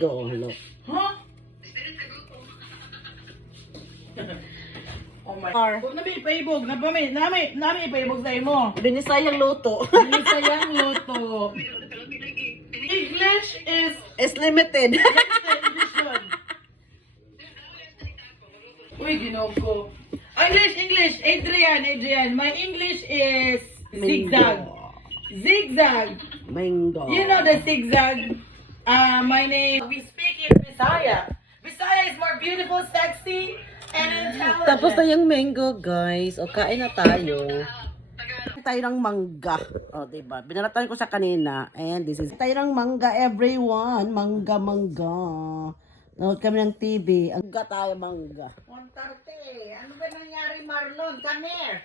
Go, look. Huh? Oh my God. Kung namin ipaibog, namin ipaibog sa imo. Binisayang luto. Binisayang loto. English is Limited. edition. Uy, ginog ko. English. Adrian. My English is zigzag. Zigzag. Mango. You know the zigzag. My name. We speak in Bisaya. Bisaya is more beautiful, sexy, and intelligent. Tapos na yung mango, guys. O, kain na tayo. Tayo ng mangga. O, diba? Binalatan ko sa kanina. And this is tayo ng mangga, everyone. Mangga. Nanood kami ng TV. Mangga tayo, mangga. Montarte, ano ba nangyari, Marlon? Come here.